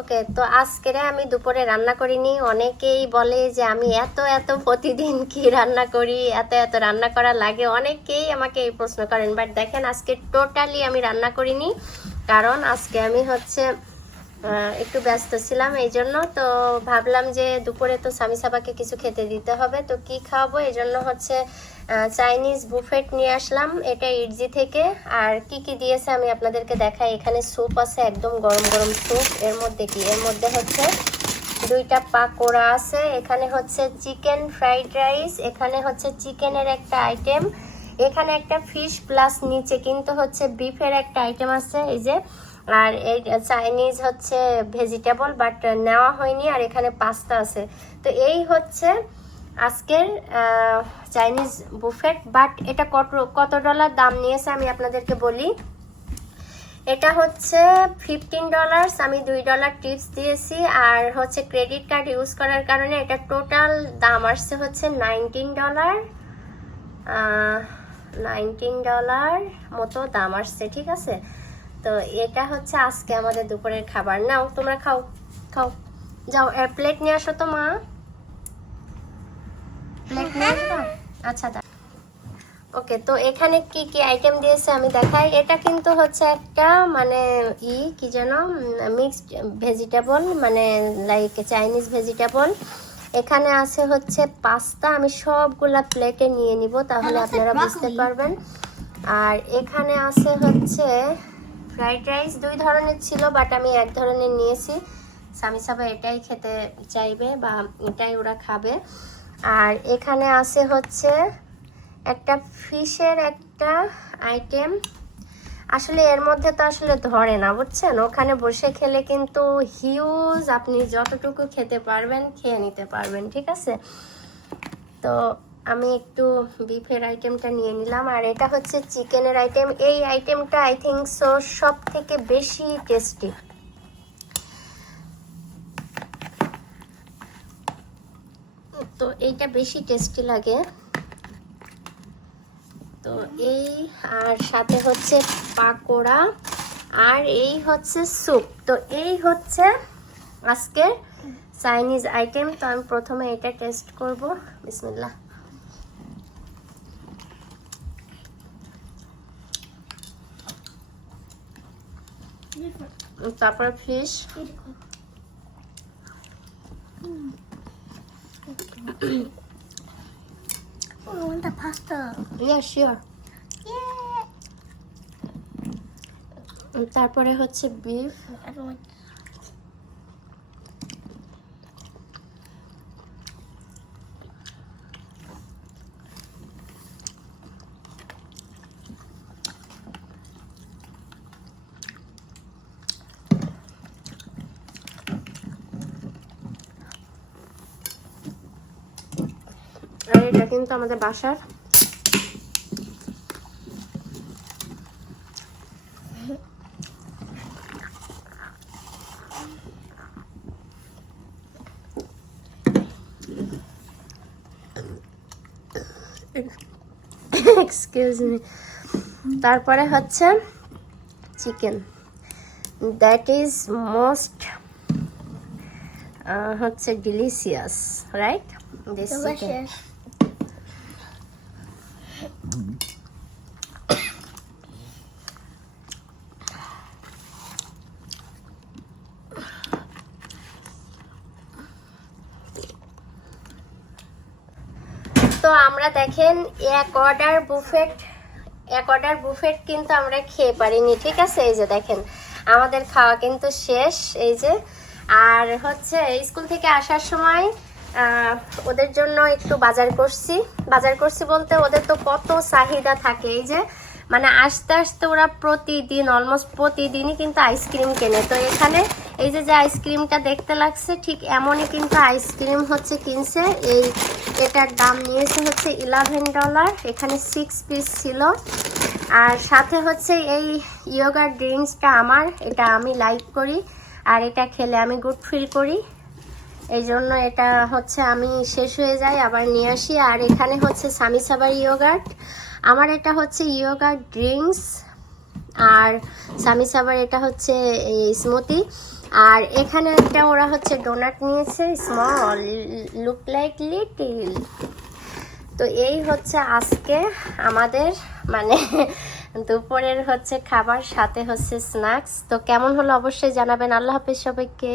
ওকে, তো আজকেরে আমি দুপুরে রান্না করিনি। অনেকেই বলে যে আমি এত এত প্রতিদিন কি রান্না করি, এত এত রান্না করা লাগে। অনেকেই আমাকে এই প্রশ্ন করেন বাট দেখেন আজকে টোটালি আমি রান্না করিনি। কারণ আজকে আমি হচ্ছে একটু ব্যস্ত ছিলাম এই জন্য, তো ভাবলাম যে দুপুরে তো স্বামী সাবাকে কিছু খেতে দিতে হবে, তো কি খাওয়াবো? এই জন্য হচ্ছে চাইনিজ বুফেট নিয়ে আসলাম, এটা ইডজি থেকে। আর কি কি দিয়েছে আমি আপনাদেরকে দেখাই, এখানে স্যুপ আছে, একদম গরম গরম স্যুপ, এর মধ্যে কি? এর মধ্যে হচ্ছে দুইটা পাকোড়া আছে, এখানে হচ্ছে চিকেন ফ্রাইড রাইস, এখানে হচ্ছে চিকেনের একটা আইটেম, এখানে একটা ফিশ প্লাস নিচে কিন্তু হচ্ছে বিফের একটা আইটেম আছে, এই যে আর এই চাইনিজ হচ্ছে ভেজিটেবল বাট নেওয়া হয়নি, আর এখানে পাস্তা আছে। তো এই হচ্ছে আজকের চাইনিজ বুফেট বাট এটা কত কত ডলার দাম নিয়েছে আমি আপনাদেরকে বলি। এটা হচ্ছে ফিফটিন ডলার্স আমি দুই ডলার টিপস দিয়েছি, আর হচ্ছে ক্রেডিট কার্ড ইউজ করার কারণে এটা টোটাল দাম আসছে হচ্ছে নাইনটিন ডলার নাইনটিন ডলার মতো দাম আসছে, ঠিক আছে? তো এটা হচ্ছে আজকে আমাদের দুপুরের খাবার। নাও তোমরা খাও খাও। যাও এর প্লেট নিয়ে আসো তো মা। প্লেট নিয়ে আসো? আচ্ছা দা ওকে তো এখানে কি কি আইটেম দিয়েছে আমি দেখাই। এটা কিন্তু হচ্ছে একটা মানে ই কি যেন মিক্সড ভেজিটেবল মানে লাইক চাইনিজ ভেজিটেবল এখানে আছে হচ্ছে পাস্তা। আমি সবগুলা প্লেটে নিয়ে নিব তাহলে আপনারা বুঝতে পারবেন। আর এখানে আছে হচ্ছে ফ্রাইড রাইস দুই ধরনের ছিল বাট আমি এক ধরনের নিয়েছি। স্বামী সাবা এটাই খেতে চাইবে বা এটাই ওরা খাবে। আর এখানে আছে হচ্ছে একটা ফিশের একটা আইটেম। আসলে এর মধ্যে তো আসলে ধরে না, বুঝছেন? ওখানে বসে খেলে কিন্তু হিউজ আপনি যতটুকু খেতে পারবেন খেয়ে নিতে পারবেন, ঠিক আছে? তো আমি একটু বিফের আইটেমটা নিয়ে নিলাম, আর এটা হচ্ছে চিকেনের আইটেম এই আইটেমটা আই থিঙ্ক সো সব থেকে বেশি টেস্টি তো এইটা বেশি টেস্টি লাগে। তো এই, আর সাথে হচ্ছে পাকোড়া, আর এই হচ্ছে স্যুপ। তো এই হচ্ছে আজকের চাইনিজ আইটেম তো আমি প্রথমে এটা টেস্ট করব। বিসমিল্লাহ। তারপর fish I want the pasta. Sure তারপরে হচ্ছে বিফ এটা কিন্তু আমাদের বাসার। তারপরে হচ্ছে চিকেন দ্যাট ইজ মোস্ট হচ্ছে ডিলিশিয়াস রাইট দিস চিকেন আমরা দেখেন, এক অর্ডার বুফেট এক অর্ডার বুফেট কিন্তু আমরা খেয়ে পারিনি, ঠিক আছে? এই যে দেখেন, আমাদের খাওয়া কিন্তু শেষ, এই যে। আর হচ্ছে স্কুল থেকে আসার সময় ওদের জন্য একটু বাজার করছি। বাজার করছি বলতে ওদের তো কত চাহিদা থাকে, এই যে। মানে আস্তে আস্তে ওরা প্রতিদিন অলমোস্ট প্রতিদিনই কিন্তু আইসক্রিম কেনে। তো এখানে এই যে যে আইসক্রিমটা দেখতে লাগছে, ঠিক এমনই কিন্তু আইসক্রিম হচ্ছে কিনছে। এই এটার দাম নিয়েছে হচ্ছে ইলেভেন ডলার এখানে সিক্স পিস ছিল। আর সাথে হচ্ছে এই ইয়োগার ড্রিঙ্কসটা আমার, এটা আমি লাইক করি। আর এটা খেলে আমি গুড ফিল করি। এই জন্য এটা হচ্ছে আমি শেষ হয়ে যায় আবার নিয়ে আসি। আর এখানে হচ্ছে সামি সাবার ইয়োগার্ট আমার এটা হচ্ছে ইয়োগা ড্রিঙ্কস আর সামি সাবার এটা হচ্ছে স্মুতি আর এখানে একটা ওরা হচ্ছে ডোনাট নিয়েছে স্মল লুক লাইক লিটিল তো এই হচ্ছে আজকে আমাদের মানে দুপুরের হচ্ছে খাবার, সাথে হচ্ছে স্ন্যাক্স তো কেমন হলো অবশ্যই জানাবেন। আল্লাহ হাফিজ সবাইকে।